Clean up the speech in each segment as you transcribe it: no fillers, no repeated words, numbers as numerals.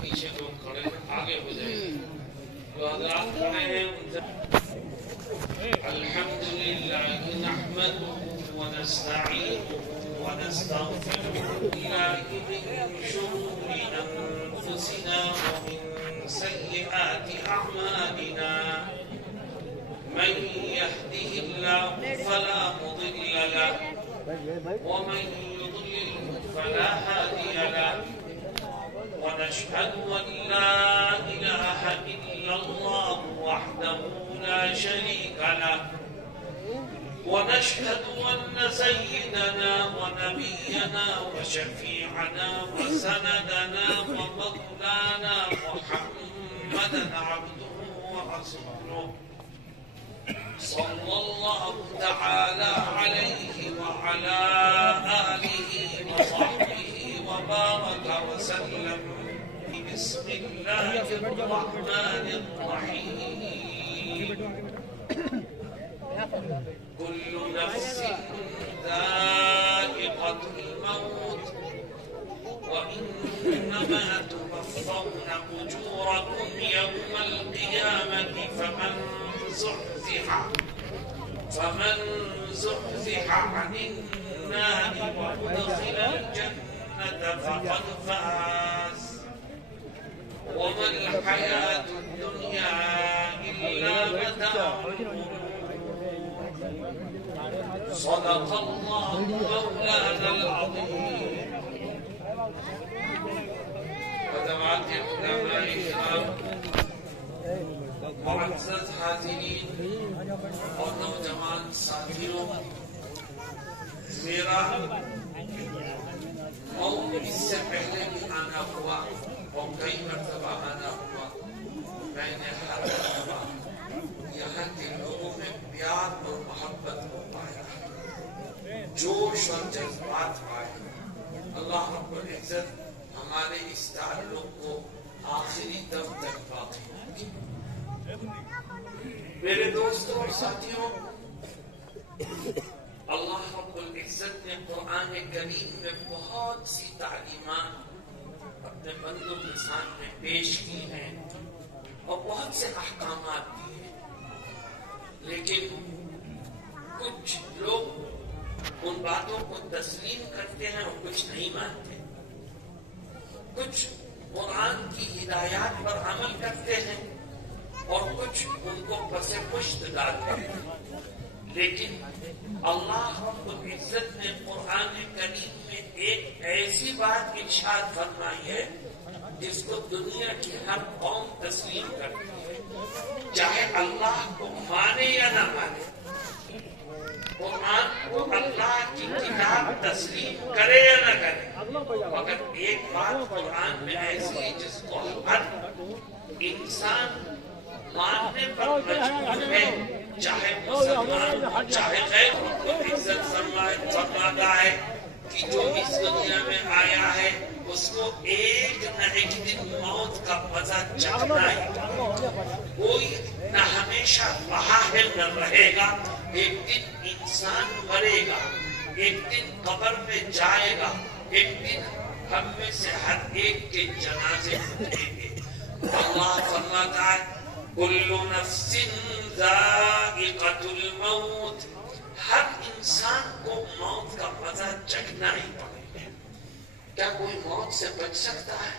پیچھے لوگ کھڑے ہیں آگے ہو جائیں جو حضرات کھڑے ہیں ان سے الحمدللہ نحمده ونستعینه ونستغفره بالله من شرور انفسنا ومن سیئات اعمالنا من يهده الله فلا مضل له ومن يضلل فلا هادي له ونشهد أن لا إله إلا الله وحده لا شريك له ونشهد أن سيدنا ونبينا وشفيعنا وسندنا ومولانا محمدا عبده ورسوله صلى الله تعالى عليه وعلى آله وصحبه وبارك وسلم بسم الله الرحمن الرحيم كل نفس ذائقة الموت وإنما توفون أجوركم يوم القيامة فمن زحزح عن النار وأدخل الجنة فقد فاز وما الحياة الدنيا إلا متاع صدق الله مولانا العظيم وجماعت علماء الكرام معزز حاضرین اور نوجوان ساتھیوں میرا اس سے پہلے بھی آنا ہوا اور کئی مرتبہ آنا ہوا میں نے ہر مرتبہ یہاں کے لوگوں میں پیار اور محبت کو پایا جوش اور جذبات پائے اللہ رب العزت ہمارے اس تعلق کو آخری دم تک باقی رکھے میرے دوستوں اور ساتھیوں اللہ رب العزت نے قرآن کریم میں بہت سی تعلیمات اپنے بندوں کے سامنے پیش کی ہیں اور بہت سے احکامات دیے ہیں لیکن کچھ لوگ ان باتوں کو تسلیم کرتے ہیں اور کچھ نہیں مانتے کچھ قرآن کی ہدایات پر عمل کرتے ہیں اور کچھ ان کو پس پشت ڈالتے ہیں لیکن اللہ رب العزت نے قرآن کریم میں ایک ایسی بات ارشاد فرمائی ہے جس کو دنیا کی ہر قوم تسلیم کرتی ہے چاہے اللہ کو مانے یا نہ مانے قرآن کو اللہ کی کتاب تسلیم کرے یا نہ کرے مگر ایک بات قرآن میں ایسی ہے جس کو ہر انسان ماننے پر مجبور ہے چاہے مسلمان چاہے غیر کو عزت فرماتا ہے کہ جو اس دنیا میں آیا ہے اس کو ایک نہ ایک دن موت کا مزہ چکھنا ہے کوئی نہ ہمیشہ باہر نہ رہے گا ایک دن انسان مرے گا ایک دن قبر میں جائے گا ایک دن ہم میں سے ہر ایک کے جنازے اٹھیں گے اللہ فرماتا ہے کل نفس ذائقۃ الموت ہر انسان کو موت کا مزہ چکھنا ہی پڑے گا کیا کوئی موت سے بچ سکتا ہے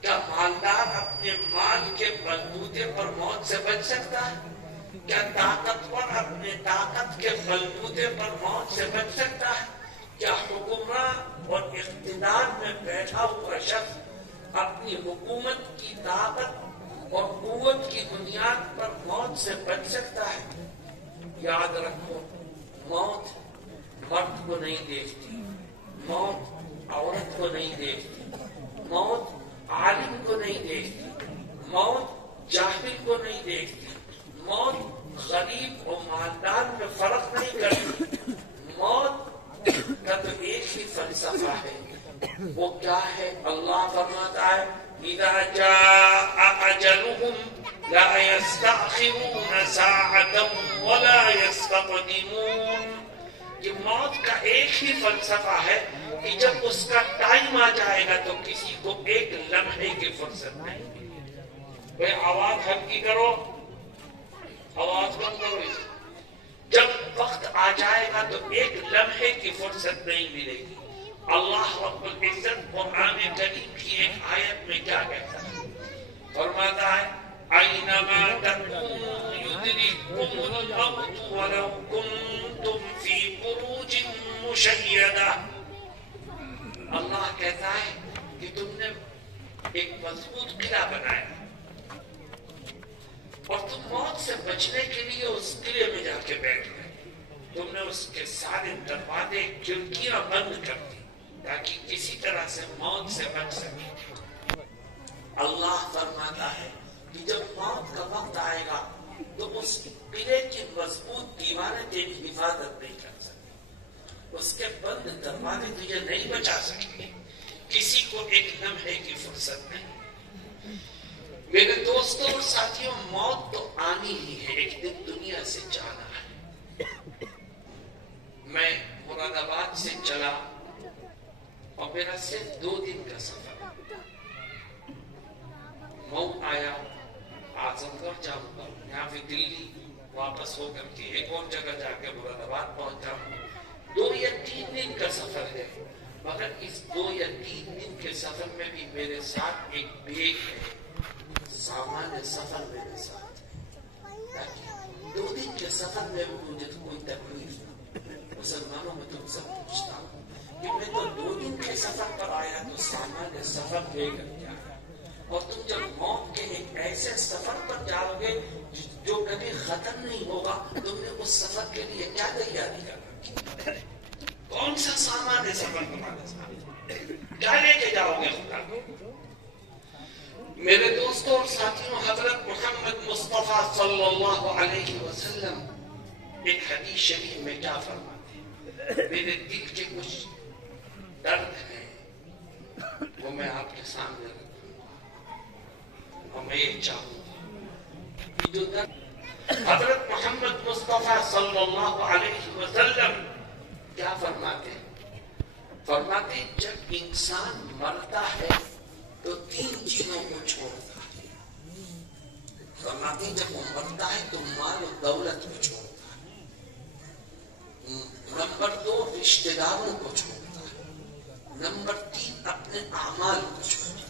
کیا مالدار اپنے مال کے بلبوتے پر موت سے بچ سکتا ہے کیا طاقتور اپنے طاقت کے بلبوتے پر موت سے بچ سکتا ہے کیا حکمراں اور اقتدار میں بیٹھا ہوا شخص اپنی حکومت کی طاقت اور قوت کی بنیاد پر موت سے بچ سکتا ہے یاد رکھو موت مرد کو نہیں دیکھتی موت عورت کو نہیں دیکھتی موت عالم کو نہیں دیکھتی موت جاہل کو نہیں دیکھتی موت غریب اور مالدار میں فرق نہیں کرتی موت کا تو ایک ہی فلسفہ ہے وہ کیا ہے اللہ فرماتا ہے اذا جاء اجلهم لا يستأخرون ساعة ولا يستقدمون کہ موت کا ایک ہی فلسفہ ہے کہ جب اس کا ٹائم آ جائے گا تو کسی کو ایک لمحے کی فرصت نہیں ملے. کوئی آواز ہلکی کرو, آواز کم کرو. جب وقت آ جائے گا تو ایک لمحے کی فرصت نہیں ملے گی. اللہ رب العزت قرآن کریم کی ایک آیت میں کیا کہتا ہے؟ فرماتا ہے اینما تکونوا یدرککم الموت ولو کنتم فی بروج مشیدہ. اللہ کہتا ہے کہ تم نے ایک مضبوط قلعہ بنایا اور تم موت سے بچنے کے لیے اس قلعے میں جا کے بیٹھ گئے. تم نے اس کے سارے دروازے کھڑکیاں بند کر دی تاکہ کسی طرح سے موت سے بچ سکے. اللہ فرماتا ہے کہ جب موت کا وقت آئے گا تو اس قلعے کی مضبوط دیواریں تیری حفاظت نہیں کر سکتی, اس کے بند دروازے تجھے نہیں بچا سکتے. کسی کو ایک لمحے کی فرصت نہیں. میرے دوستوں اور ساتھیوں, موت تو آنی ہی ہے, ایک دن دنیا سے جانا ہے. میں مراد آباد سے چلا اور میرا صرف 2 دن کا سفر. مئو آیا, اعظم گڑھ جاؤں گا, یہاں پہ دلی واپس ہو کر کے ایک اور جگہ جا کے مراد آباد پہنچا ہوں. 2 یا 3 دن کا سفر ہے, مگر اس 2 یا 3 دن کے سفر میں بھی میرے ساتھ ایک بیگ ہے, سامان سفر میرے ساتھ, تاکہ 2 دن کے سفر میں مجھے کوئی تکلیف نہ. مسلمانوں میں تم سب پوچھتا ہوں کہ میں تو 2 دن کے سفر پر آیا تو سامان سفر لے کر کے آیا, اور تم جب موت کے ایک ایسے سفر پر جاؤ گے جو کبھی ختم نہیں ہوگا, تم نے اس سفر کے لیے کیا تیاری کر رکھی؟ کون سا سامان ہے سفر تمہارے ساتھ؟ کیا لے کے جاؤ گے خدا کو؟ میرے دوستوں اور ساتھیوں, حضرت محمد مصطفیٰ صلی اللہ علیہ وسلم ایک حدیث شریف میں کیا فرماتے ہیں؟ میرے دل کے کچھ درد ہیں وہ میں آپ کے سامنے رکھوں گا, اور میں یہ چاہوں گا کہ جو درد حضرت محمد مصطفیٰ صلی اللہ علیہ وسلم کیا فرماتے ہیں؟ فرماتے ہیں جب انسان مرتا ہے تو 3 چیزوں کو چھوڑتا ہے. فرماتے ہیں جب وہ مرتا ہے تو مال و دولت کو چھوڑتا ہے, نمبر 2 رشتہ داروں کو چھوڑتا ہے, نمبر 3 اپنے اعمال کو چھوڑتا ہے.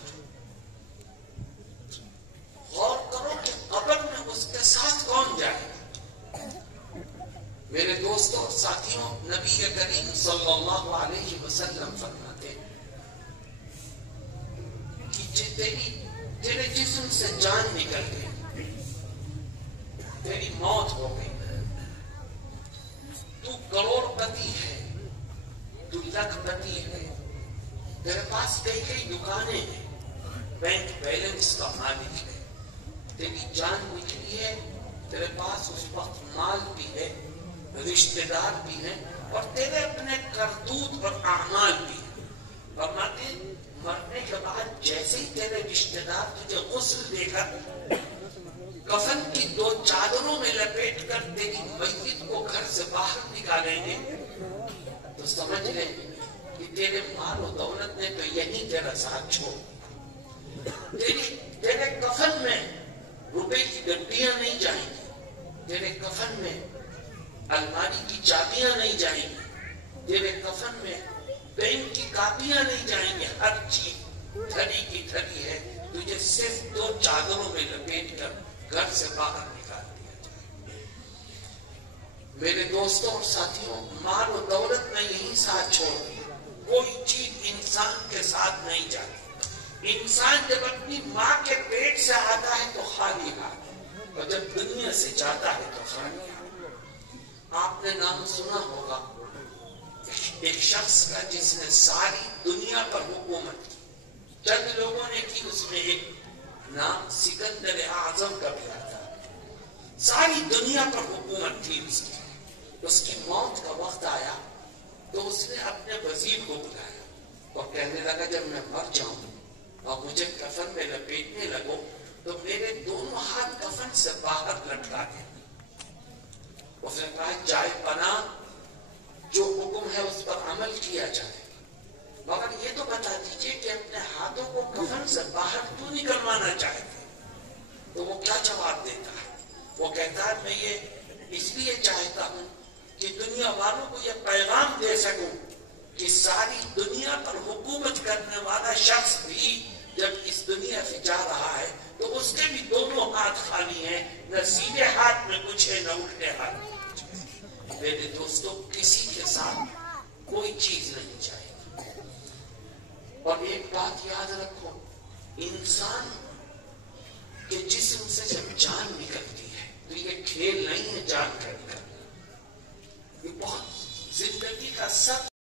غور کرو کہ قبر میں اس کے ساتھ کون جائے گا؟ میرے دوستوں اور ساتھیوں, نبی کریم صلی اللہ علیہ وسلم فرماتے ہیں کہ تیرے جسم سے جان نکل گئی, تیری موت ہو گئی, تو کروڑ پتی ہے, تو لکھ پتی ہے, تیرے پاس کئی دکانیں ہیں, بینک بیلنس کا مالک ہے, تیری جان نکلی ہے, تیرے پاس اس وقت مال بھی ہے, رشتہ دار بھی ہیں, اور تیرے اپنے کرتوت اور اعمال بھی ہیں. فرماتے ہیں مرنے کے بعد جیسے ہی تیرے رشتہ دار تجھے غسل دے کر کفن کی 2 چادروں میں لپیٹ کر تیری میت کو گھر سے باہر نکالیں گے تو سمجھ لیں کہ تیرے مال و دولت نے تو یہی تیرا ساتھ چھوڑ. تیرے کفن میں روپے کی گڈیاں نہیں جائیں گی, تیرے کفن میں الماری کی چابیاں نہیں جائیں گی, تیرے کفن میں پین کی کاپیاں نہیں جائیں گے, ہر چیز تھری کی تھری ہے, تجھے صرف 2 چادروں میں لپیٹ کر گھر سے باہر نکال دیا جائے. میرے دوستوں اور ساتھیوں, مال و دولت میں یہی ساتھ چھوڑ دی, کوئی چیز انسان کے ساتھ نہیں جاتی. انسان جب اپنی ماں کے پیٹ سے آتا ہے تو خالی ہاتھ, اور جب دنیا سے جاتا ہے تو خالی ہاتھ. آپ نے نام سنا ہوگا ایک شخص کا جس نے ساری دنیا پر حکومت کی, چند لوگوں نے کی, اس میں ایک نام سکندر اعظم کا بھی آتا. ساری دنیا پر حکومت تھی اس کی موت کا وقت آیا تو اس نے اپنے وزیر کو بلایا اور کہنے لگا جب میں مر جاؤں اور مجھے کفن میں لپیٹنے لگو تو میرے دونوں ہاتھ کفن سے باہر لٹکا دے. اس نے کہا جائے پناہ جو حکم ہے اس پر عمل کیا جائے، مگر یہ تو بتا دیجئے کہ اپنے ہاتھوں کو کفن سے باہر کیوں نکلوانا چاہتے؟ تو وہ کیا جواب دیتا ہے؟ وہ کہتا ہے میں یہ اس لیے چاہتا ہوں کہ دنیا والوں کو یہ پیغام دے سکوں کہ ساری دنیا پر حکومت کرنے والا شخص بھی جب اس دنیا سے جا رہا ہے تو اس کے بھی دونوں ہاتھ خالی ہیں، نہ سیدھے ہاتھ میں کچھ ہے نہ الٹے ہاتھ میں کچھ ہے۔ میرے دوستوں، کسی کے ساتھ کوئی چیز نہیں چاہیے۔ اور ایک بات یاد رکھو، انسان کے جسم سے جب جان نکلتی ہے تو یہ کھیل نہیں ہے جان کا نکلنا، یہ بہت زندگی کا سب